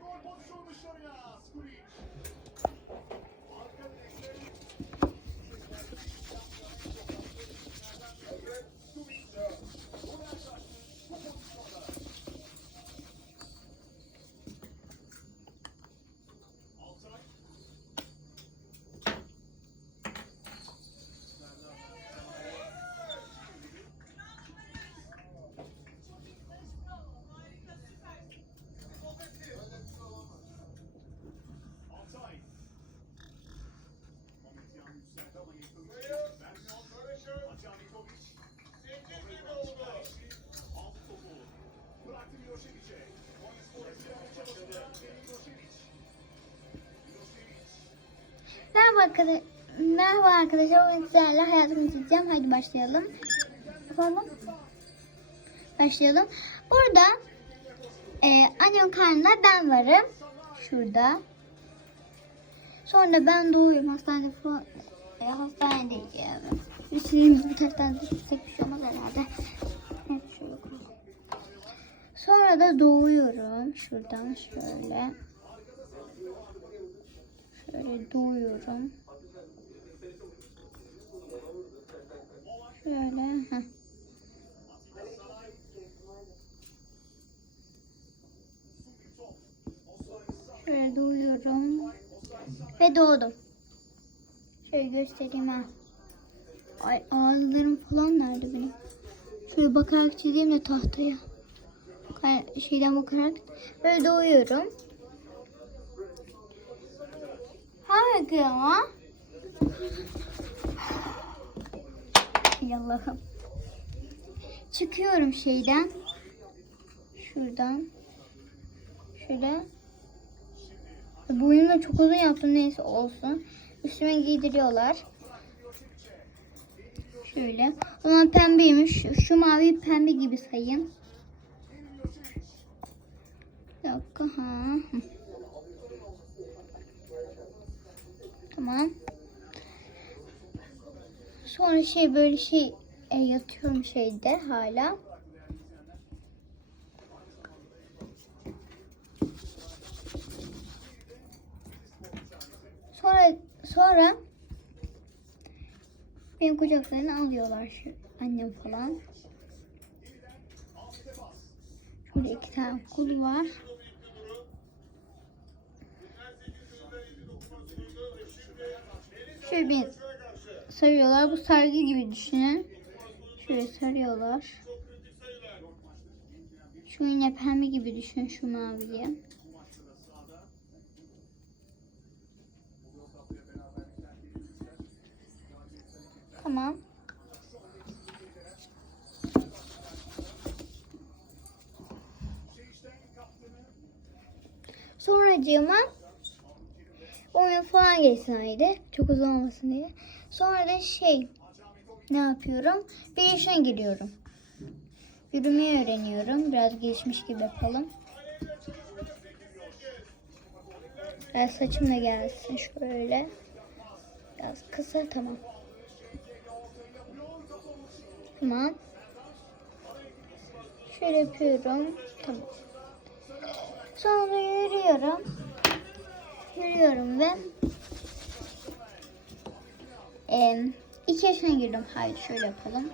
Gol pozisyonu dışarıya. Skuric. Merhaba arkadaşlar. Merhaba arkadaşlar. Bugün sizlerle hayatımı çizeceğim. Hadi başlayalım. Yapalım. Başlayalım. Burada e, annem karnında ben varım. Şurada. Sonra ben doğuyorum. Hastanede falan. E, hastanedeyim. Üstlerimiz bir taraftan düşürsek bir şey olmaz herhalde. Sonra da doğuyorum. Şuradan şöyle. Şöyle doğuyorum. Şöyle. Heh. Şöyle doğuyorum. Ve doğdum. Şöyle göstereyim ha. Ay ağızlarım falan nerede benim? Şöyle bakarak çizeyim de tahtaya. Şeyden bakarak. Böyle doğuyorum. Hangi ama? Ey Allah'ım. Çıkıyorum şeyden. Şuradan. Şöyle. Boyumu da çok uzun yaptım neyse olsun. Üstüme giydiriyorlar. Şöyle. Ama pembeymiş. Şu mavi pembe gibi sayın. Bir dakika. Ha. Tamam. Sonra şey böyle şey e, yatıyorum şeyde hala. Sonra sonra benim kucaklarına alıyorlar şu annem falan. Şurada iki tane kul var. Şöyle bir sarıyorlar. Bu sargı gibi düşünün. Şöyle sarıyorlar. Şu yine pembe gibi düşün şu maviyi. Tamam. Sonracığıma oyun falan geçseydi. Çok uzun olmasın diye. Sonra da şey ne yapıyorum? Bir yaşına giriyorum. Yürümeyi öğreniyorum. Biraz gelişmiş gibi yapalım. Biraz saçım da gelsin şöyle. Biraz kısa tamam. Tamam. Şöyle yapıyorum. Tamam. Sonra yürüyorum. Yürüyorum ve e, iki yaşına girdim. Haydi şöyle yapalım.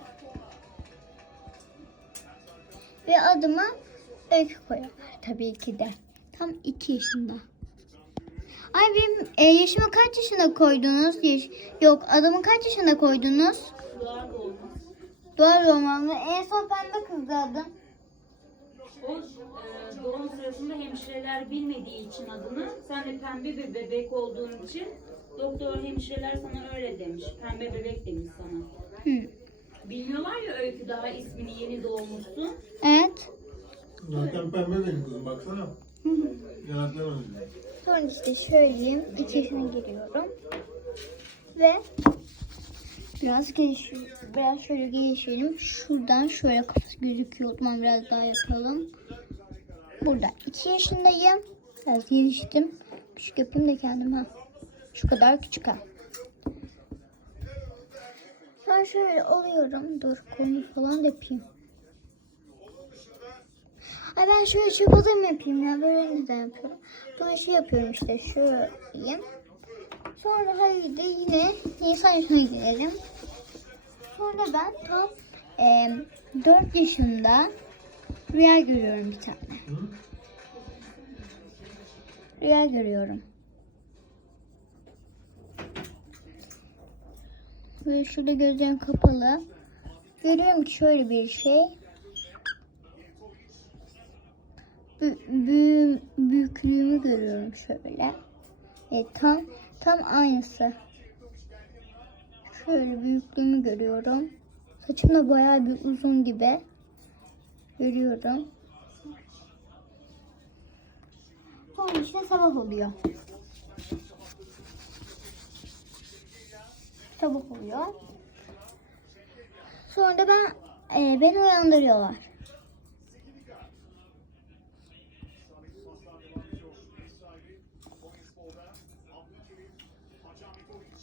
Ve adıma öykü koyuyorlar tabii ki de. Tam iki yaşında. Ay benim e, yaşımı kaç yaşında koydunuz? Yaş- Yok adımı kaç yaşında koydunuz? Doğal doğmamda. En son pembe kızdı adım. O e, doğum sırasında hemşireler bilmediği için adını, sen de pembe bir bebek olduğun için doktor hemşireler sana öyle demiş. Pembe bebek demiş sana. Hı. Bilmiyorlar ya Öykü daha ismini yeni doğmuşsun. Evet. Zaten pembe benim kızım baksana. Benziyor. Sonra işte şöyleyim. Yaşına giriyorum. Ve biraz gelişiyor. Biraz şöyle gelişelim. Şuradan şöyle kafası gözüküyor. O zaman biraz daha yapalım. Burada iki yaşındayım. Biraz geliştim. Küçük yapayım da kendim ha. Şu kadar küçük ha. Ben şöyle oluyorum. Dur kolunu falan da yapayım. Ay ben şöyle mı yapayım ya? Böyle neden yapıyorum? Sonra şey yapıyorum işte şöyle. Sonra haydi yine Nisan yaşına gidelim. Sonra ben tam e, 4 yaşında rüya görüyorum bir tane. Rüya görüyorum. Böyle şurada gözlerim kapalı. Görüyorum ki şöyle bir şey. Bü büyü- büyüklüğümü görüyorum şöyle. E, tam tam aynısı. Şöyle büyüklüğümü görüyorum. Saçım da bayağı bir uzun gibi. Görüyorum. Sonra işte sabah oluyor. Sabah oluyor. Sonra ben e, beni uyandırıyorlar.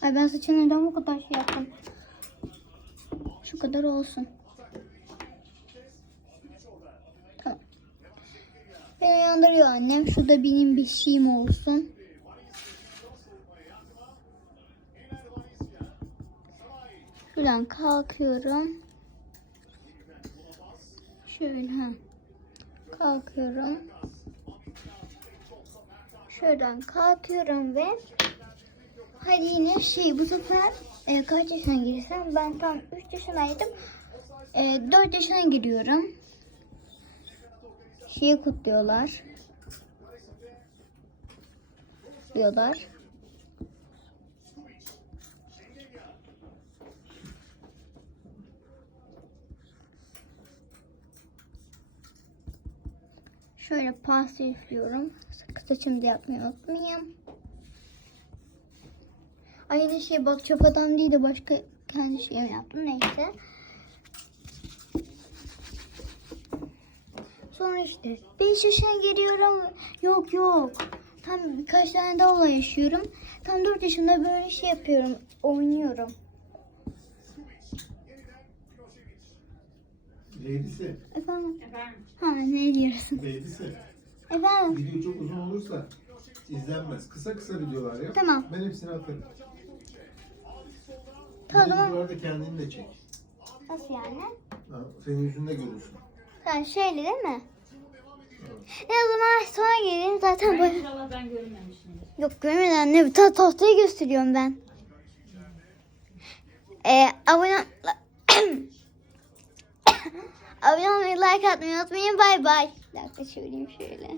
Ay ben saçını neden bu kadar şey yaptım? Şu kadar olsun. Tamam. Beni uyandırıyor annem. Şurada benim bir şeyim olsun. Şuradan kalkıyorum. Şöyle ha. Kalkıyorum. Şuradan kalkıyorum ve hadi yine şey bu sefer e, kaç yaşına girsem ben tam 3 yaşındaydım. E, 4 yaşına giriyorum. Şeyi kutluyorlar. Diyorlar. Şöyle pasta üflüyorum. Saçımı da yapmayı unutmayayım. Aynı şey bak çöp adam değil de başka kendi şeyimi yaptım. Neyse. Sonra işte 5 yaşına geliyorum. Yok yok. Tam birkaç tane daha olay yaşıyorum. Tam 4 yaşında böyle şey yapıyorum. Oynuyorum. Neyse. Efendim? Efendim. Ha ne diyorsun? Neyse. Efendim? Video çok uzun olursa izlenmez. Kısa kısa videolar ya. Tamam. Ben hepsini atarım. Tamam. Bu videolarda kendini de çek. Nasıl yani? Ha, senin yüzünde görürsün. Ha şöyle değil mi? E o zaman sonra gelin zaten inşallah ben görmemişimdir. Yok görmeden anne ta tahtayı gösteriyorum ben. Ee, abone abone olmayı like atmayı unutmayın. Bay bay. Bir dakika söyleyeyim şöyle.